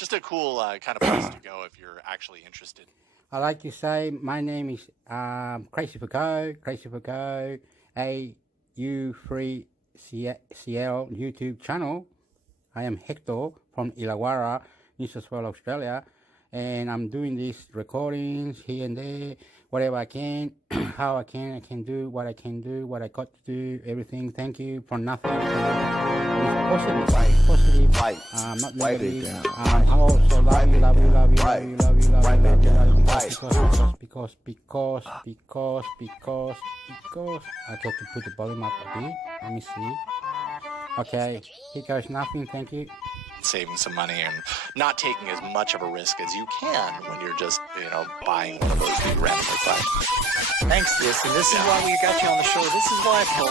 just a cool kind of place to go if you're actually interested. I like to say my name is crazy4go, crazy4go, au3cl YouTube channel. I am Hector from Illawarra, New South Wales, Australia, and I'm doing these recordings here and there, whatever I can, how I can do what I can do, what I got to do, everything. Thank you for nothing. It's positive, not negative. I also love you, because I have to put the volume up a bit. Let me see. Okay, here goes nothing. Thank you. Saving some money and not taking as much of a risk as you can when you're just, buying one of those big randomly priced. Thanks, and this is why we got you on the show. This is why I felt.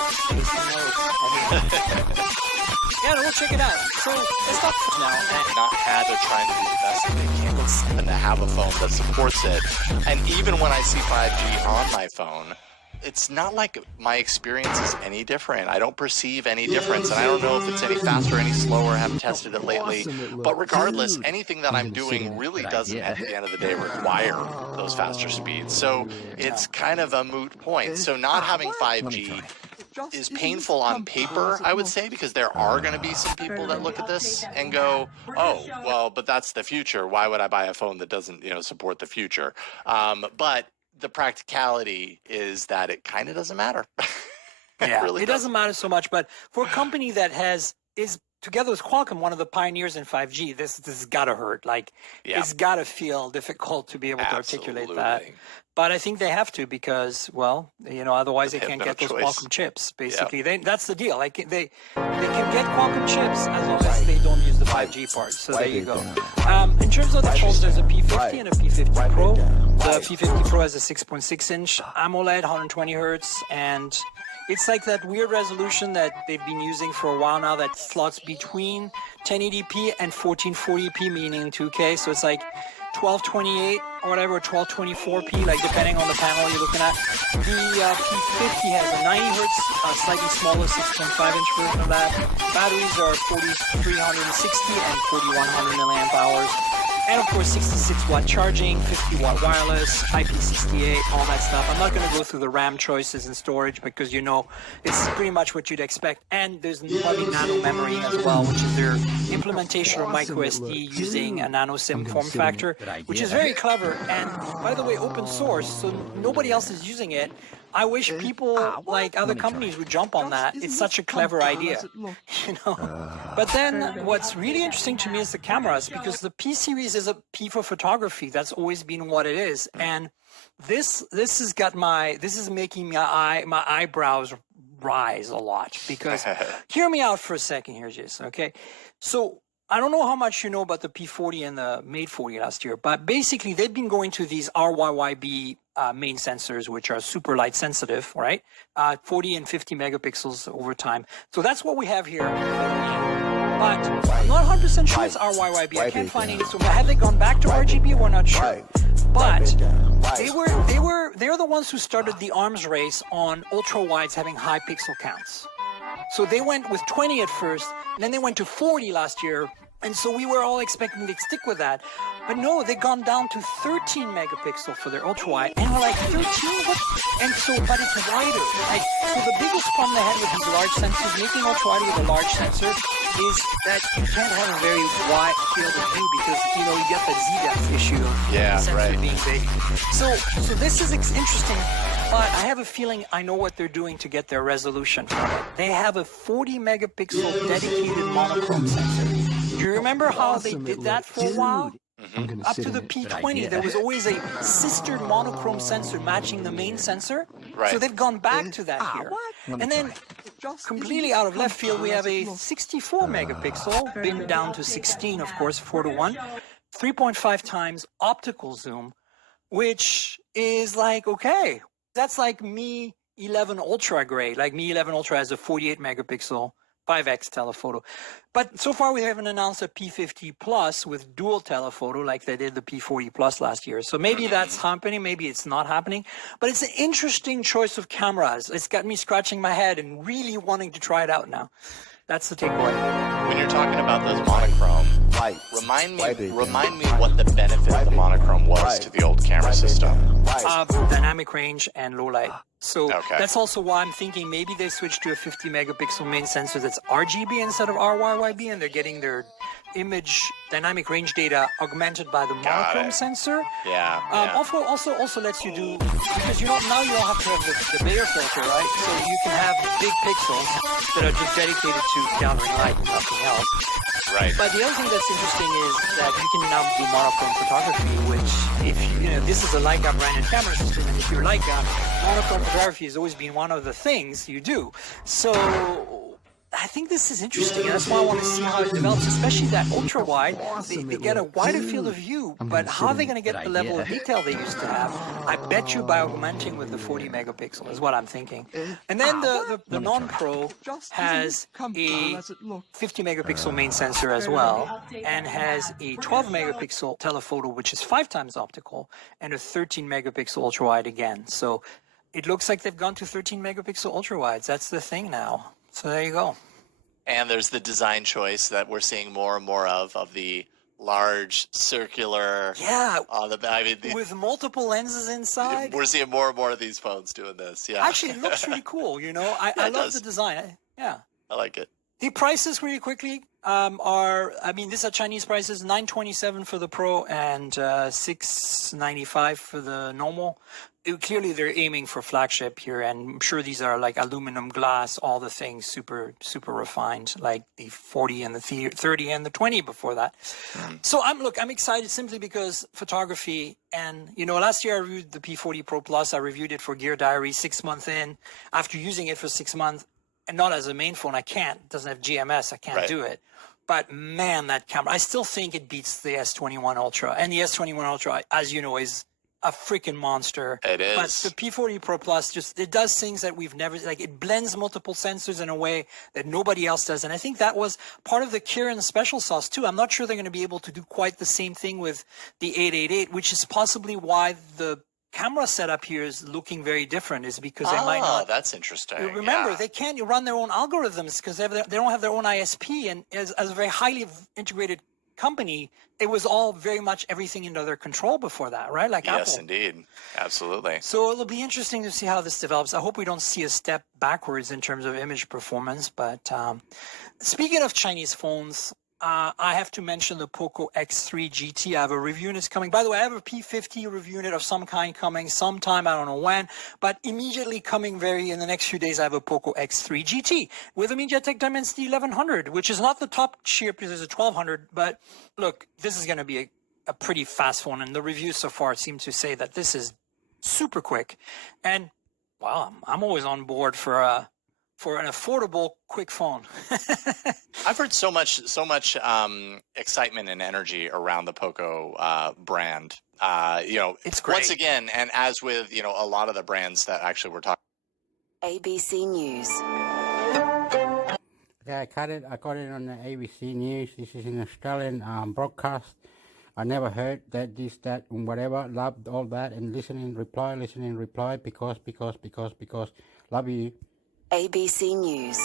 Yeah, we'll check it out. So let's talk now. Not had to try to do the best that they can. It's and to have a phone that supports it. And even when I see 5G on my phone, it's not like my experience is any different. I don't perceive any difference, and I don't know if it's any faster or any slower. I haven't tested it lately. But regardless, anything that I'm doing really doesn't, at the end of the day, require those faster speeds. So it's kind of a moot point. So not having 5G is painful on paper, I would say, because there are going to be some people that look at this and go, oh, well, but that's the future. Why would I buy a phone that doesn't, support the future? But the practicality is that it kind of doesn't matter. It doesn't matter so much. But for a company that is together with Qualcomm one of the pioneers in 5G, this has got to hurt. It's got to feel difficult to be able to articulate that. But I think they have to because, otherwise they can't get those Qualcomm chips. Basically, that's the deal. They can get Qualcomm chips as long as they don't use the 5G part. So there you go. In terms of the phones, there's a P50 and a P50 Pro. The P50 Pro has a 6.6-inch AMOLED, 120 hertz, and it's like that weird resolution that they've been using for a while now that slots between 1080p and 1440p, meaning 2K. So it's like 1228 or whatever, 1224p, depending on the panel you're looking at. The P50 has a 90 hertz, slightly smaller 6.5-inch version of that. Batteries are 4360 and 4100 milliamp hours. And of course, 66-watt charging, 50-watt wireless, IP68, all that stuff. I'm not going to go through the RAM choices and storage because it's pretty much what you'd expect. And there's probably nano memory as well, which is their implementation of micro SD using a nano SIM form factor, which is very clever. And by the way, open source, so nobody else is using it. I wish people like other companies would jump on that. It's such a clever idea, But then what's really interesting to me is the cameras, because the P series is a P for photography. That's always been what it is. And this is making my eyebrows rise a lot, because hear me out for a second here, Jason, okay? So I don't know how much you know about the P40 and the Mate 40 last year, but basically they've been going to these RYYB main sensors, which are super light sensitive, right? 40 and 50 megapixels over time. So that's what we have here. But I'm not 100% sure it's RYYB. I can't find any. So have they gone back to RGB? We're not sure. But they're the ones who started the arms race on ultra wides having high pixel counts. So they went with 20 at first, and then they went to 40 last year. And so we were all expecting they'd stick with that. But no, they've gone down to 13 megapixel for their ultra-wide. And we're like, 13? What? And so, but it's wider. So the biggest problem they had with these large sensors, making ultra-wide with a large sensor, is that you can't have a very wide field of view because, you get the Z-depth issue of the sensor being big. So this is interesting. But I have a feeling I know what they're doing to get their resolution from it. They have a 40 megapixel dedicated monochrome sensor. Do you remember how they did that for a while? Mm-hmm. Up to the P20, there was always a sister monochrome sensor matching the main sensor. Right. So they've gone back to that here. And then, completely out of left field, we have a 64 megapixel, been down to 16, of course, 4:1, 3.5 times optical zoom, which is okay. That's like Mi 11 Ultra grade. Like Mi 11 Ultra has a 48 megapixel 5x telephoto. But so far we haven't announced a P50 Plus with dual telephoto like they did the P40 Plus last year. So maybe that's happening, maybe it's not happening. But it's an interesting choice of cameras. It's got me scratching my head and really wanting to try it out now. That's the takeaway. When you're talking about those monochrome, remind me what the benefit of the monochrome was to the old camera system. Dynamic range and low light. So that's also why I'm thinking maybe they switched to a 50 megapixel main sensor that's RGB instead of RYYB, and they're getting their image dynamic range data augmented by the monochrome sensor. Also lets you do, because now you don't have to have the Bayer filter, right? So you can have big pixels that are just dedicated to gathering light and nothing else. Right. But the other thing that's interesting is that you can now do monochrome photography, which, if this is a Leica branded camera system, and if you're Leica, monochrome photography has always been one of the things you do. So I think this is interesting, and that's why I want to see how it develops, especially that ultra wide. They get a wider field of view, but how are they going to get the level of detail they used to have? I bet you by augmenting with the 40 megapixel is what I'm thinking. And then the non-pro has a 50 megapixel main sensor as well, and has a 12 megapixel telephoto, which is 5 times optical, and a 13 megapixel ultra wide again. So it looks like they've gone to 13 megapixel ultra wides. That's the thing now. So there you go. And there's the design choice that we're seeing more and more of the large circular. Yeah. With multiple lenses inside. We're seeing more and more of these phones doing this. Yeah. Actually, it looks really cool. I love the design. Yeah. I like it. The prices really quickly these are Chinese prices, $927 for the Pro and $695 for the normal. Clearly, they're aiming for flagship here, and I'm sure these are like aluminum glass, all the things super, super refined, like the 40 and the 30 and the 20 before that. So I'm excited simply because photography, and last year I reviewed the P40 Pro Plus. I reviewed it for Gear Diary 6 months in. After using it for 6 months, and not as a main phone, it doesn't have GMS, I can't do it. But man, that camera, I still think it beats the S21 Ultra, and the S21 Ultra, as you know, is a freaking monster. It is. But the P40 Pro Plus it does things that we've never, it blends multiple sensors in a way that nobody else does. And I think that was part of the Kirin special sauce too. I'm not sure they're going to be able to do quite the same thing with the 888, which is possibly why the camera setup here is looking very different, is because they might not. That's interesting. Remember, they can't run their own algorithms because they don't have their own ISP, and as a very highly integrated company, it was all very much everything under their control before that, right? Like yes, Apple. Indeed. Absolutely. So it'll be interesting to see how this develops. I hope we don't see a step backwards in terms of image performance. But speaking of Chinese phones, I have to mention the Poco X3 GT. I have a review unit coming. By the way, I have a P50 review unit of some kind coming sometime. I don't know when, but immediately coming in the next few days, I have a Poco X3 GT with a MediaTek Dimensity 1100, which is not the top tier because there's a 1200. But look, this is going to be a pretty fast phone. And the reviews so far seem to say that this is super quick. And wow, I'm always on board for an affordable, quick phone. I've heard so much excitement and energy around the Poco brand. It's great. Once again, and as with a lot of the brands that actually we're talking. ABC News. Yeah, I caught it on the ABC News. This is an Australian broadcast. I never heard that, this, that, and whatever. Loved all that and listening, reply, because. Love you. ABC News.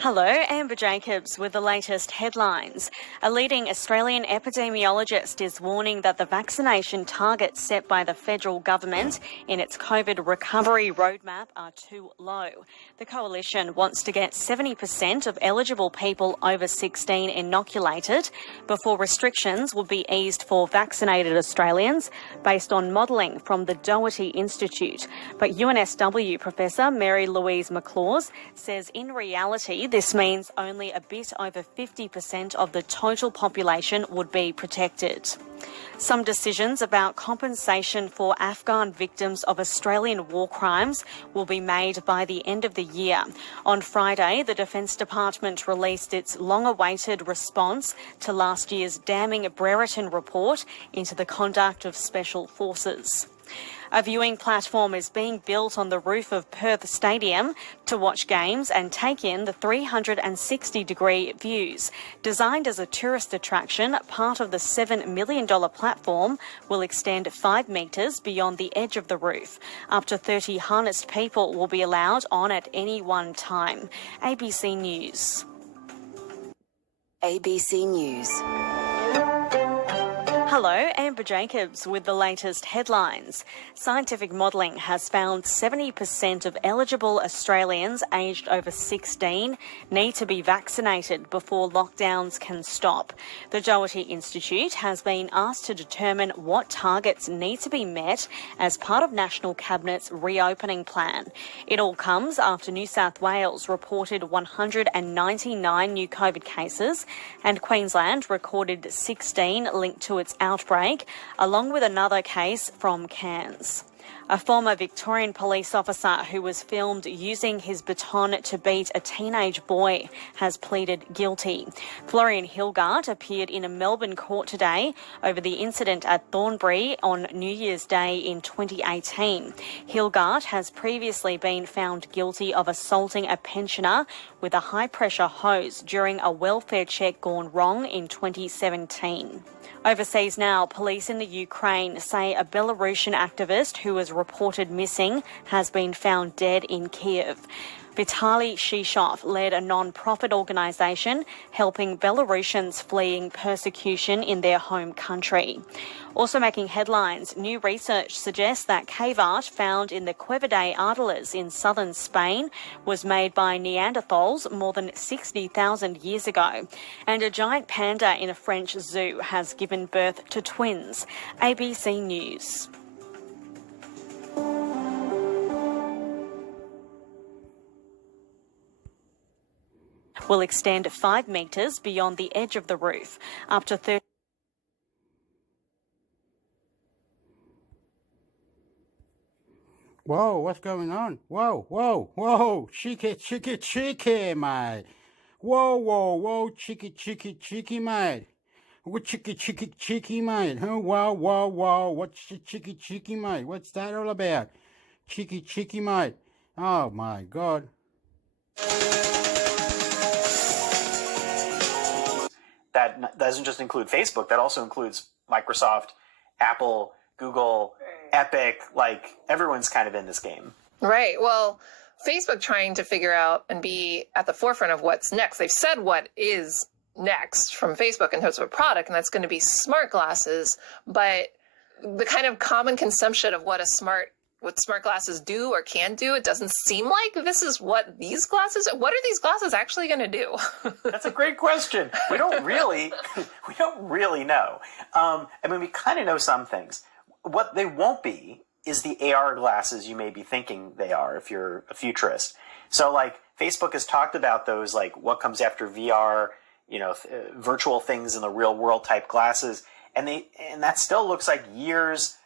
Hello, Amber Jacobs with the latest headlines. A leading Australian epidemiologist is warning that the vaccination targets set by the federal government in its COVID recovery roadmap are too low. The coalition wants to get 70% of eligible people over 16 inoculated before restrictions will be eased for vaccinated Australians based on modelling from the Doherty Institute. But UNSW Professor Mary Louise McLaws says in reality this means only a bit over 50% of the total population would be protected. Some decisions about compensation for Afghan victims of Australian war crimes will be made by the end of the year. On Friday, the Defence Department released its long-awaited response to last year's damning Brereton report into the conduct of special forces. A viewing platform is being built on the roof of Perth Stadium to watch games and take in the 360-degree views. Designed as a tourist attraction, part of the $7 million platform will extend 5 metres beyond the edge of the roof. Up to 30 harnessed people will be allowed on at any one time. ABC News. ABC News. Hello, Amber Jacobs with the latest headlines. Scientific modelling has found 70% of eligible Australians aged over 16 need to be vaccinated before lockdowns can stop. The Doherty Institute has been asked to determine what targets need to be met as part of National Cabinet's reopening plan. It all comes after New South Wales reported 199 new COVID cases and Queensland recorded 16 linked to its outbreak, along with another case from Cairns. A former Victorian police officer who was filmed using his baton to beat a teenage boy has pleaded guilty. Florian Hilgart appeared in a Melbourne court today over the incident at Thornbury on New Year's Day in 2018. Hilgart has previously been found guilty of assaulting a pensioner with a high-pressure hose during a welfare check gone wrong in 2017. Overseas now, police in the Ukraine say a Belarusian activist who was reported missing has been found dead in Kiev. Vitaly Shishov led a non-profit organisation helping Belarusians fleeing persecution in their home country. Also making headlines, new research suggests that cave art found in the Cueva de Ardelas in southern Spain was made by Neanderthals more than 60,000 years ago. And a giant panda in a French zoo has given birth to twins. ABC News. Will extend 5 metres beyond the edge of the roof, up to 30. Whoa, what's going on? Whoa, whoa, whoa, cheeky, cheeky, cheeky, mate. Whoa, whoa, whoa, cheeky, cheeky, cheeky, mate. What cheeky, cheeky, cheeky, mate? Huh? Whoa, whoa, whoa, what's cheeky, cheeky, mate? What's that all about? Cheeky, cheeky, mate. Oh, my God. That doesn't just include Facebook. That also includes Microsoft, Apple, Google, Epic. Like, everyone's kind of in this game. Right. Well, Facebook trying to figure out and be at the forefront of what's next. They've said what is next from Facebook in terms of a product, and that's going to be smart glasses. But the kind of common consumption of what smart glasses do or can do, it doesn't seem like this is what these glasses, what are these glasses actually going to do? That's a great question. We don't really know. I mean, we kind of know some things. What they won't be is the AR glasses you may be thinking they are if you're a futurist. So like Facebook has talked about those, like what comes after VR, virtual things in the real world type glasses. And that still looks like years,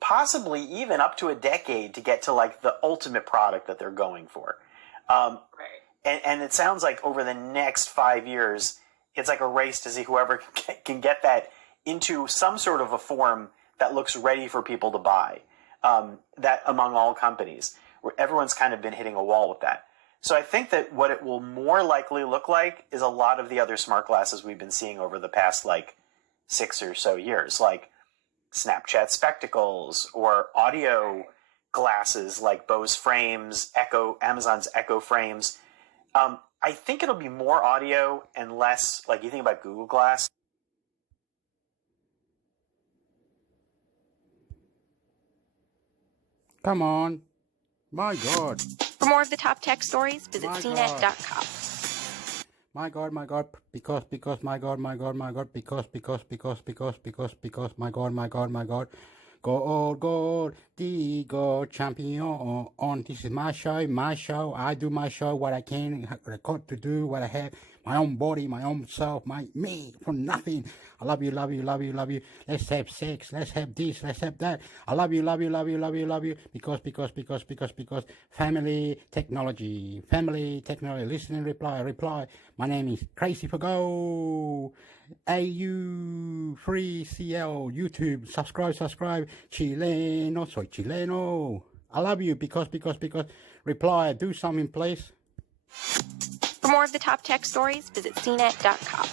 possibly even up to a decade to get to like the ultimate product that they're going for. Right. And it sounds like over the next 5 years, it's like a race to see whoever can get that into some sort of a form that looks ready for people to buy. That among all companies, where everyone's kind of been hitting a wall with that. So I think that what it will more likely look like is a lot of the other smart glasses we've been seeing over the past like 6 or so years, like Snapchat spectacles or audio glasses like Bose frames, Amazon's Echo frames. I think it'll be more audio and less, like you think about Google Glass. Come on. My God. For more of the top tech stories, visit cnet.com. My God, because, my God, because, my God. God, the God champion. This is my show. I do my show, what I can, record to do, what I have, my own body, my own self, me, from nothing. I love you. Let's have sex, let's have this, let's have that. I love you. Because, family technology. Listen and reply. My name is crazy4go. au3cl YouTube. Subscribe. Chileno, soy chileno. I love you because. Reply, do something, please. For more of the top tech stories, visit cnet.com.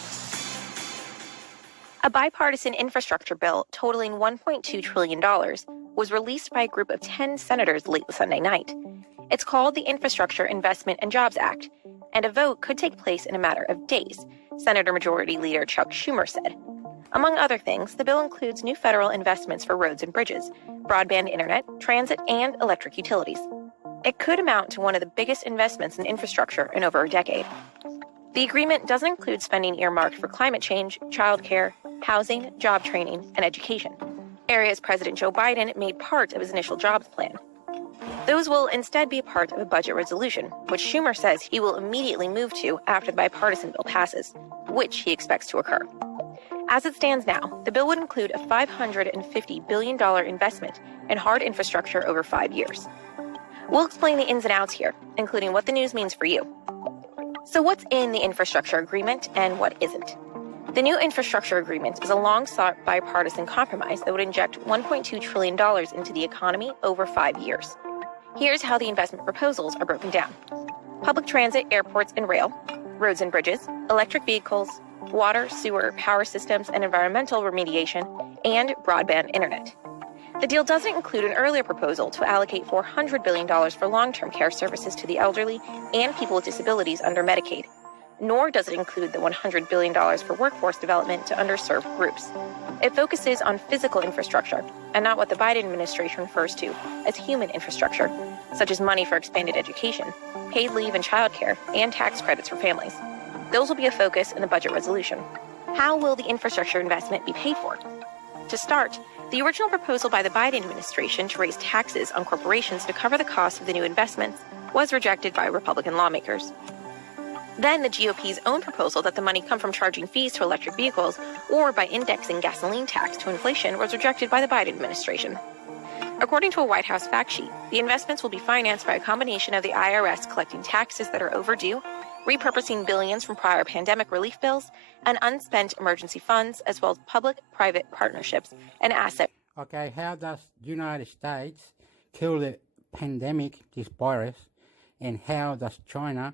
A bipartisan infrastructure bill totaling $1.2 trillion was released by a group of 10 senators late Sunday night. It's called the Infrastructure Investment and Jobs Act, and a vote could take place in a matter of days, Senator Majority Leader Chuck Schumer said. Among other things, the bill includes new federal investments for roads and bridges, broadband internet, transit, and electric utilities. It could amount to one of the biggest investments in infrastructure in over a decade. The agreement doesn't include spending earmarked for climate change, childcare, housing, job training, and education, areas President Joe Biden made part of his initial jobs plan. Those will instead be a part of a budget resolution, which Schumer says he will immediately move to after the bipartisan bill passes, which he expects to occur. As it stands now, the bill would include a $550 billion investment in hard infrastructure over 5 years. We'll explain the ins and outs here, including what the news means for you. So what's in the infrastructure agreement and what isn't? The new infrastructure agreement is a long-sought bipartisan compromise that would inject $1.2 trillion into the economy over 5 years. Here's how the investment proposals are broken down. Public transit, airports, and rail, roads and bridges, electric vehicles, water, sewer, power systems, and environmental remediation, and broadband internet. The deal doesn't include an earlier proposal to allocate $400 billion for long-term care services to the elderly and people with disabilities under Medicaid, nor does it include the $100 billion for workforce development to underserved groups. It focuses on physical infrastructure and not what the Biden administration refers to as human infrastructure, such as money for expanded education, paid leave and childcare, and tax credits for families. Those will be a focus in the budget resolution. How will the infrastructure investment be paid for? To start, the original proposal by the Biden administration to raise taxes on corporations to cover the cost of the new investments was rejected by Republican lawmakers. Then the GOP's own proposal that the money come from charging fees to electric vehicles or by indexing gasoline tax to inflation was rejected by the Biden administration. According to a White House fact sheet, the investments will be financed by a combination of the IRS collecting taxes that are overdue, repurposing billions from prior pandemic relief bills, and unspent emergency funds, as well as public-private partnerships and asset. Okay, how does the United States kill the pandemic, this virus, and how does China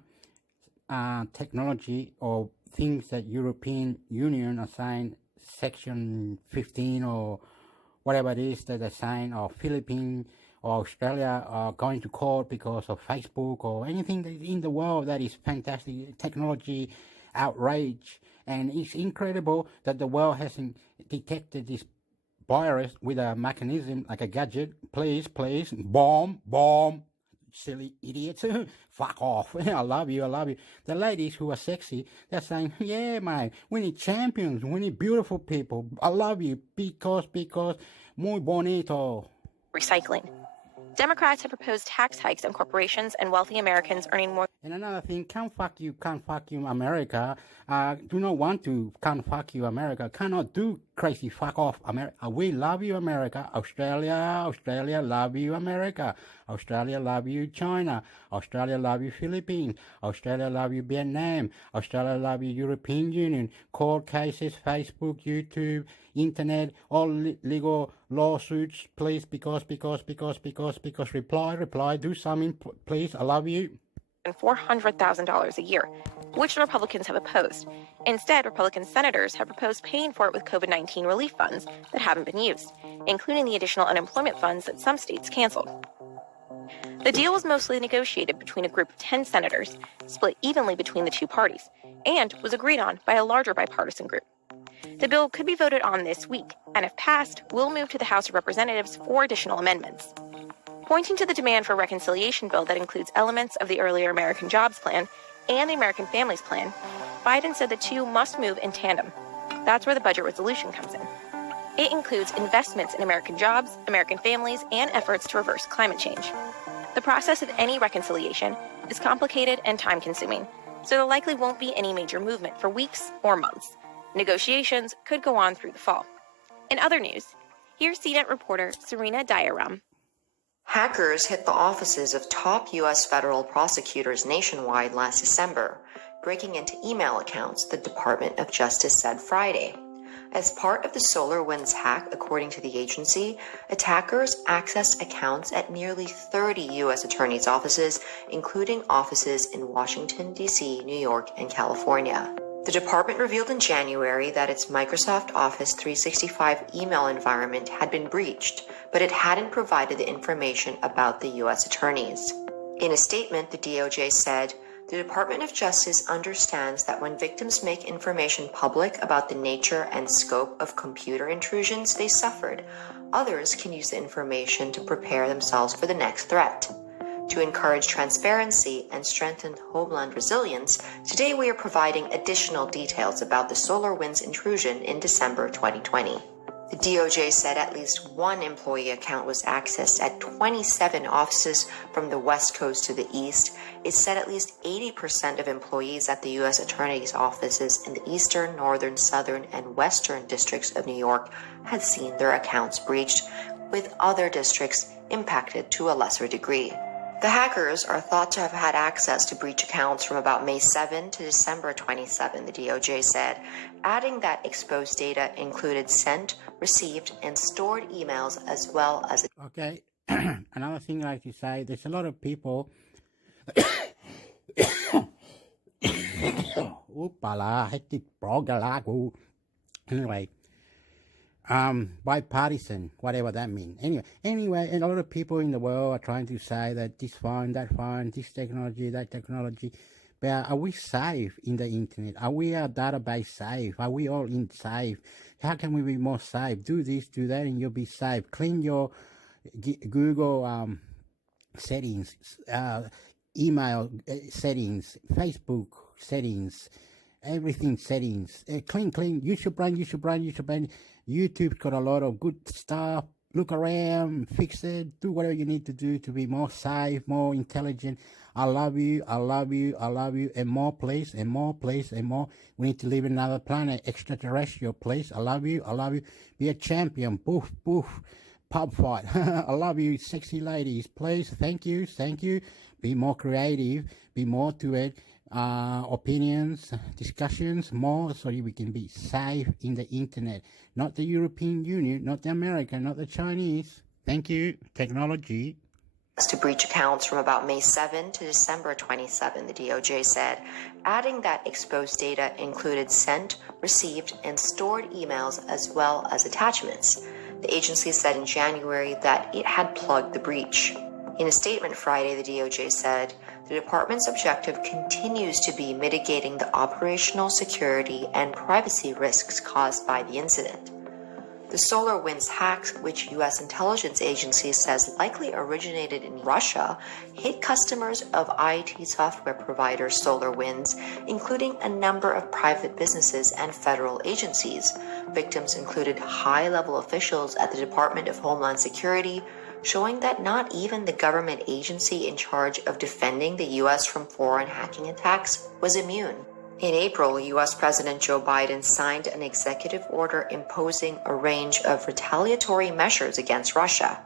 technology or things that European Union assigned Section 15 or whatever it is that they sign, or Philippines or Australia are going to court because of Facebook or anything in the world that is fantastic technology outrage. And it's incredible that the world hasn't detected this virus with a mechanism like a gadget. Please, bomb, silly idiots. Fuck off. I love you. The ladies who are sexy, they're saying, yeah, mate, we need champions, we need beautiful people. I love you because muy bonito. Recycling. Democrats have proposed tax hikes on corporations and wealthy Americans earning more. And another thing, can't fuck you, America. Do not want to, can't fuck you, America. Cannot do crazy fuck off, America. We love you, America. Australia, love you, America. Australia, love you, China. Australia, love you, Philippines. Australia, love you, Vietnam. Australia, love you, European Union. Court cases, Facebook, YouTube, internet, all legal lawsuits, please, because, reply, do something, please, I love you. And $400,000 a year, which the Republicans have opposed. Instead, Republican senators have proposed paying for it with COVID-19 relief funds that haven't been used, including the additional unemployment funds that some states canceled. The deal was mostly negotiated between a group of 10 senators, split evenly between the two parties, and was agreed on by a larger bipartisan group. The bill could be voted on this week, and if passed, will move to the House of Representatives for additional amendments. Pointing to the demand for a reconciliation bill that includes elements of the earlier American Jobs Plan and the American Families Plan, Biden said the two must move in tandem. That's where the budget resolution comes in. It includes investments in American jobs, American families, and efforts to reverse climate change. The process of any reconciliation is complicated and time-consuming, so there likely won't be any major movement for weeks or months. Negotiations could go on through the fall. In other news, here's CNET reporter Serena Diaram. Hackers hit the offices of top U.S. federal prosecutors nationwide last December, breaking into email accounts, the Department of Justice said Friday. As part of the SolarWinds hack, according to the agency, attackers accessed accounts at nearly 30 U.S. attorneys' offices, including offices in Washington, D.C., New York, and California. The department revealed in January that its Microsoft Office 365 email environment had been breached, but it hadn't provided the information about the U.S. attorneys. In a statement, the DOJ said, "The Department of Justice understands that when victims make information public about the nature and scope of computer intrusions they suffered, others can use the information to prepare themselves for the next threat. To encourage transparency and strengthen homeland resilience, today we are providing additional details about the SolarWinds intrusion in December 2020. The DOJ said at least one employee account was accessed at 27 offices from the West Coast to the East. It said at least 80% of employees at the U.S. Attorney's offices in the Eastern, Northern, Southern, and Western districts of New York had seen their accounts breached, with other districts impacted to a lesser degree. The hackers are thought to have had access to breach accounts from about May 7 to December 27, the DOJ said, adding that exposed data included sent, received, and stored emails as well as... Okay, another thing I like to say, there's a lot of people... Anyway, bipartisan, whatever that means. Anyway, and a lot of people in the world are trying to say that this fine, that fine, this technology, that technology. But are we safe in the internet? Are we our database safe? Are we all safe? How can we be more safe? Do this, do that, and you'll be safe. Clean your Google settings, email settings, Facebook settings, everything settings. Clean. Use your brain. YouTube's got a lot of good stuff. Look around, fix it, do whatever you need to do to be more safe, more intelligent. I love you, and more, please, and more. We need to live in another planet, extraterrestrial, please. I love you. Be a champion, boof, pub fight. I love you, sexy ladies, please. Thank you. Be more creative, be more to it. Opinions, discussions, more, so we can be safe in the internet. Not the European Union, not the American, not the Chinese. Thank you, technology. To breach accounts from about May 7 to December 27, the DOJ said, adding that exposed data included sent, received, and stored emails as well as attachments. The agency said in January that it had plugged the breach. In a statement Friday, the DOJ said, the department's objective continues to be mitigating the operational security and privacy risks caused by the incident. The SolarWinds hacks, which U.S. intelligence agency says likely originated in Russia, hit customers of IT software provider SolarWinds, including a number of private businesses and federal agencies. Victims included high-level officials at the Department of Homeland Security, showing that not even the government agency in charge of defending the U.S. from foreign hacking attacks was immune. In April, U.S. President Joe Biden signed an executive order imposing a range of retaliatory measures against Russia.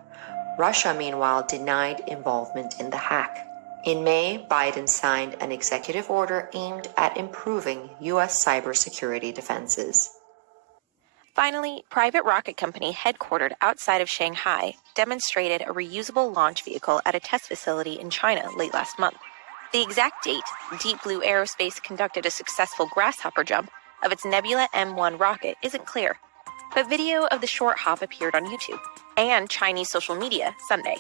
Russia, meanwhile, denied involvement in the hack. In May, Biden signed an executive order aimed at improving U.S. cybersecurity defenses. Finally, private rocket company headquartered outside of Shanghai demonstrated a reusable launch vehicle at a test facility in China late last month. The exact date, Deep Blue Aerospace conducted a successful grasshopper jump of its Nebula M1 rocket isn't clear, but video of the short hop appeared on YouTube and Chinese social media Sunday.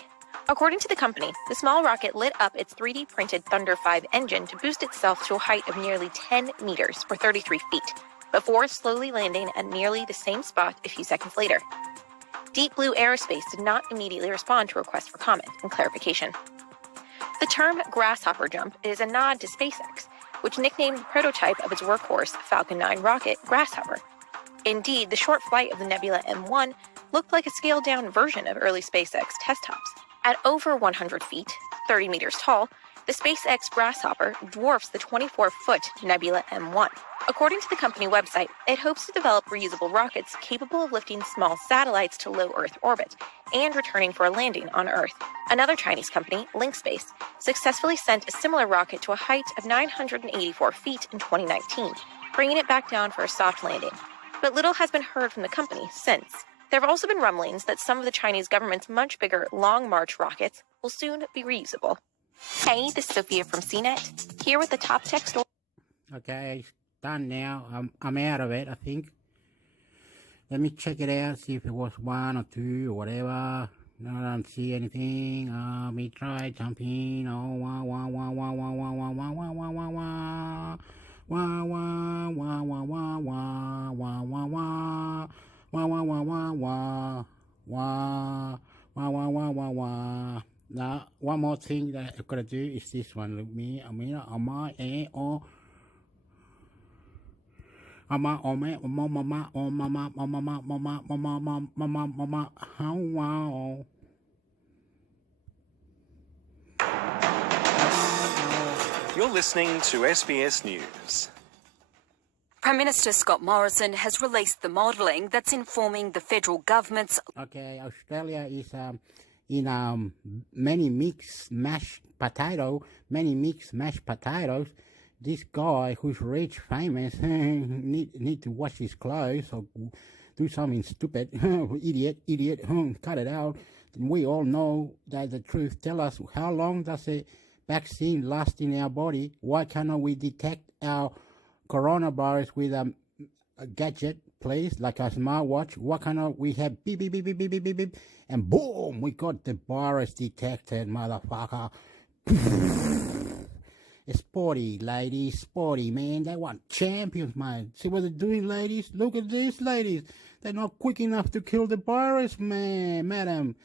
According to the company, the small rocket lit up its 3D printed Thunder 5 engine to boost itself to a height of nearly 10 meters or 33 feet, before slowly landing at nearly the same spot a few seconds later. Deep Blue Aerospace did not immediately respond to requests for comment and clarification. The term grasshopper jump is a nod to SpaceX, which nicknamed the prototype of its workhorse Falcon 9 rocket Grasshopper. Indeed, the short flight of the Nebula M1 looked like a scaled-down version of early SpaceX test hops. At over 100 feet, 30 meters tall, The SpaceX Grasshopper dwarfs the 24-foot Nebula M1. According to the company website, it hopes to develop reusable rockets capable of lifting small satellites to low Earth orbit and returning for a landing on Earth. Another Chinese company, Link Space, successfully sent a similar rocket to a height of 984 feet in 2019, bringing it back down for a soft landing. But little has been heard from the company since. There have also been rumblings that some of the Chinese government's much bigger Long March rockets will soon be reusable. Hey, this is Sophia from CNET, here with the top tech story. Okay, it's done now. I'm out of it, I think. Let me check it out, see if it was 1 or 2 or whatever. No, I don't see anything. Let me try jumping. Oh, wah, wah, wah, wah, wah, wah, wah, wah, wah, wah, wah, wah. Wah, wah, wah, wah, wah, wah, wah, wah, wah. Wah, wah, wah, wah, wah. Wah, wah, wah, wah, wah, wah. Now, one more thing that I've got to do is this one. Look me, I'm my a or You're listening to SBS News. Prime Minister Scott Morrison has released the modelling that's informing the federal government's... Okay, Australia is in many mixed mashed potatoes. This guy who's rich, famous, need to wash his clothes or do something stupid. idiot, cut it out. We all know that the truth. Tell us, how long does a vaccine last in our body? Why cannot we detect our coronavirus with a gadget, please, like a smartwatch? Why cannot we have beep, beep, beep, beep, beep, beep, beep, beep, and boom, we got the virus detected, motherfucker. Sporty, ladies, sporty, man. They want champions, man. See what they're doing, ladies? Look at this, ladies. They're not quick enough to kill the virus, man, madam.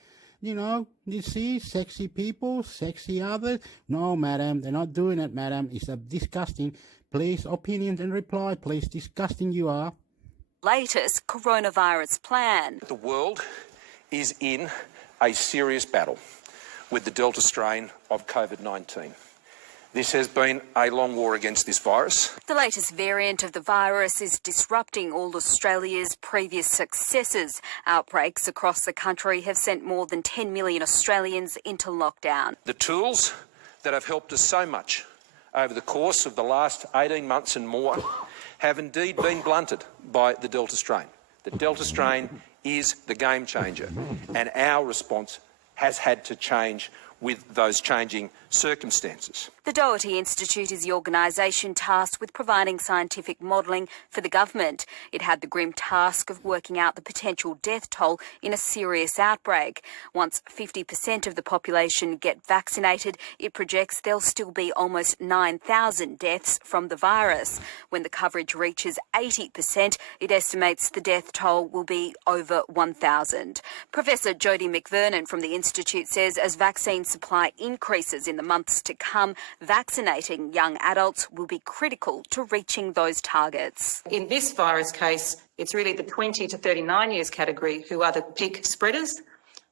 You know, you see, sexy people, sexy others. No, madam, they're not doing it, madam. It's disgusting. Please, opinions and reply, please. Disgusting you are. latest coronavirus plan. The world is in a serious battle with the Delta strain of COVID-19. This has been a long war against this virus. The latest variant of the virus is disrupting all Australia's previous successes. Outbreaks across the country have sent more than 10 million Australians into lockdown. The tools that have helped us so much over the course of the last 18 months and more have indeed been blunted by the Delta strain. The Delta strain is the game changer, and our response has had to change with those changing circumstances. The Doherty Institute is the organisation tasked with providing scientific modelling for the government. It had the grim task of working out the potential death toll in a serious outbreak. Once 50% of the population get vaccinated, it projects there'll still be almost 9,000 deaths from the virus. When the coverage reaches 80%, it estimates the death toll will be over 1,000. Professor Jodie McVernon from the Institute says as vaccine supply increases in the months to come, vaccinating young adults will be critical to reaching those targets. In this virus case, it's really the 20 to 39 years category who are the peak spreaders,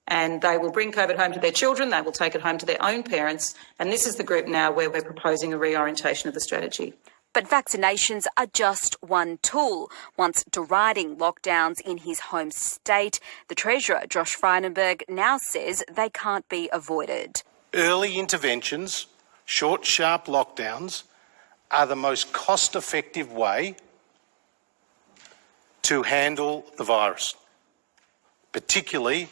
and they will bring COVID home to their children, they will take it home to their own parents, and this is the group now where we're proposing a reorientation of the strategy. But vaccinations are just one tool. Once deriding lockdowns in his home state, the Treasurer, Josh Frydenberg, now says they can't be avoided. Early interventions, short, sharp lockdowns, are the most cost-effective way to handle the virus, particularly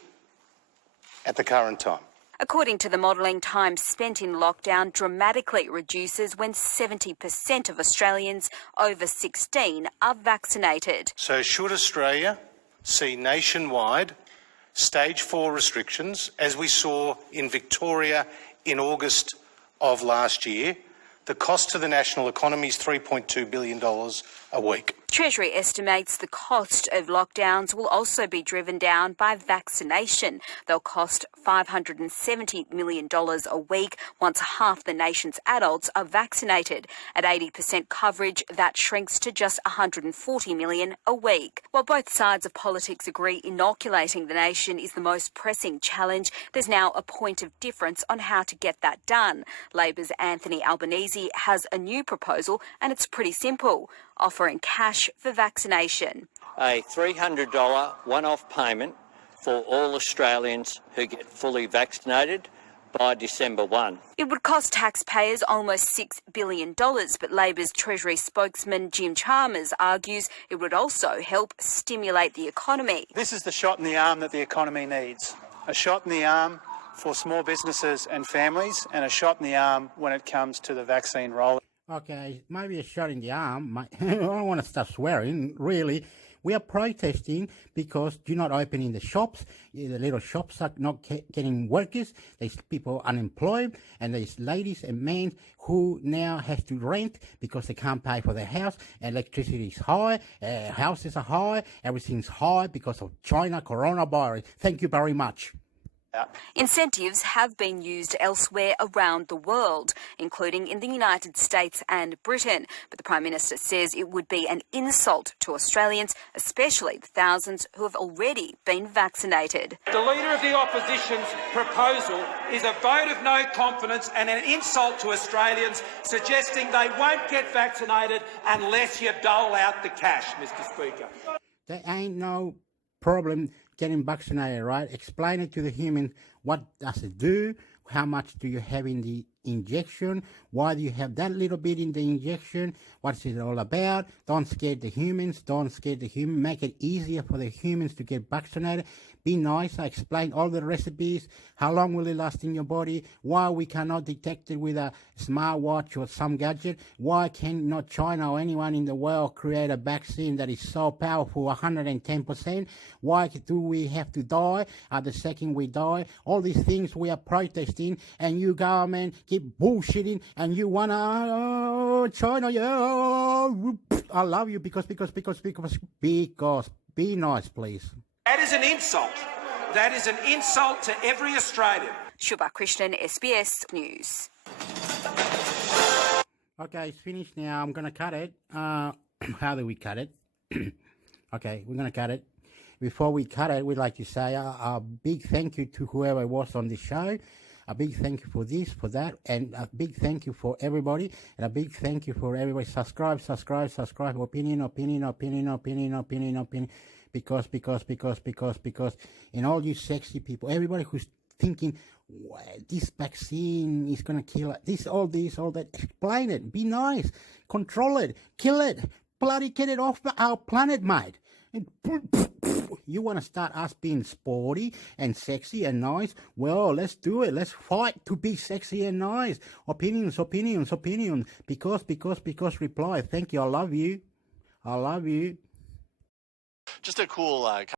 at the current time. According to the modelling, time spent in lockdown dramatically reduces when 70% of Australians over 16 are vaccinated. So should Australia see nationwide stage 4 restrictions, as we saw in Victoria in August of last year, the cost to the national economy is $3.2 billion a week. Treasury estimates the cost of lockdowns will also be driven down by vaccination. They'll cost $570 million a week once half the nation's adults are vaccinated. At 80% coverage, that shrinks to just $140 million a week. While both sides of politics agree inoculating the nation is the most pressing challenge, there's now a point of difference on how to get that done. Labor's Anthony Albanese has a new proposal, and it's pretty simple: offering cash for vaccination. A $300 one-off payment for all Australians who get fully vaccinated by December 1. It would cost taxpayers almost $6 billion, but Labor's Treasury spokesman Jim Chalmers argues it would also help stimulate the economy. This is the shot in the arm that the economy needs. A shot in the arm for small businesses and families, and a shot in the arm when it comes to the vaccine rollout. Okay, maybe a shot in the arm. I don't want to start swearing, really. We are protesting because you're not opening the shops. The little shops are not getting workers. There's people unemployed, and there's ladies and men who now have to rent because they can't pay for their house. Electricity is high, houses are high, everything's high because of China coronavirus. Thank you very much. Incentives have been used elsewhere around the world, including in the United States and Britain. But the Prime Minister says it would be an insult to Australians, especially the thousands who have already been vaccinated. The Leader of the Opposition's proposal is a vote of no confidence and an insult to Australians, suggesting they won't get vaccinated unless you dole out the cash, Mr Speaker. There ain't no problem getting vaccinated, right? Explain it to the human. What does it do? How much do you have in the injection? Why do you have that little bit in the injection? What's it all about? Don't scare the humans. Don't scare the human. Make it easier for the humans to get vaccinated. Be nice. I explained all the recipes. How long will it last in your body? Why we cannot detect it with a smartwatch or some gadget? Why cannot China or anyone in the world create a vaccine that is so powerful, 110%? Why do we have to die the second we die? All these things we are protesting, and you government keep bullshitting, and you wanna China, yeah, I love you because be nice, please. That is an insult. That is an insult to every Australian. Shubha Krishnan, SBS News. Okay, it's finished now. I'm going to cut it. How do we cut it? Okay, we're going to cut it. Before we cut it, we'd like to say a big thank you to whoever was on the show. A big thank you for this, for that, and a big thank you for everybody, and a big thank you for everybody. Subscribe, opinion, because, and all you sexy people, everybody who's thinking, this vaccine is going to kill it, all that, explain it, be nice, control it, kill it, bloody get it off our planet, mate. And you want to start us being sporty and sexy and nice? Well, let's do it. Let's fight to be sexy and nice. Opinions. Because reply. Thank you. I love you. Just a cool